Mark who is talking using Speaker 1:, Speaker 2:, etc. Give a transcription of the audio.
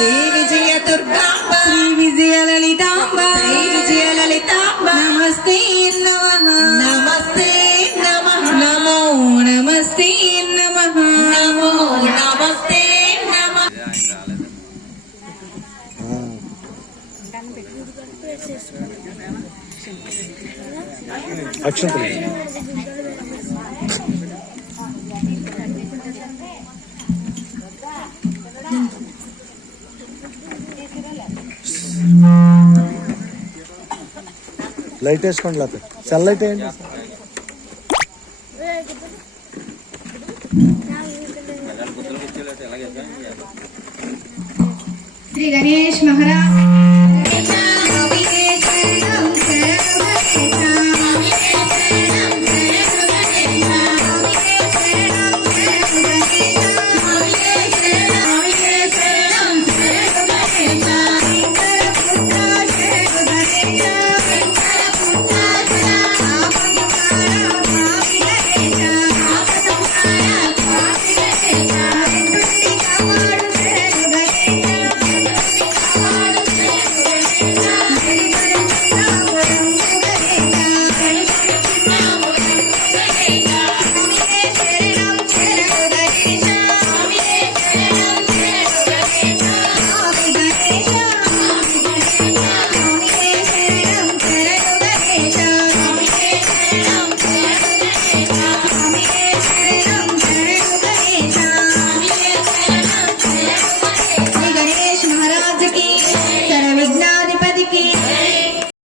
Speaker 1: శ్రీ విజయ దుర్గాంబ
Speaker 2: శ్రీ విజయ
Speaker 1: లలితాంబ
Speaker 2: శ్రీ విజయ లలితాంబ
Speaker 1: నమస్తే నమః.
Speaker 2: నమస్తే నమః.
Speaker 1: నమో నమస్తే నమః.
Speaker 2: నమో నమస్తే నమః.
Speaker 3: అక్షంతలు. లైట్ వేసుకోండి లేకపోతే సెల్ లైట్ వేయండి.
Speaker 4: శ్రీ గణేష్ మహారాజ్. Yeah.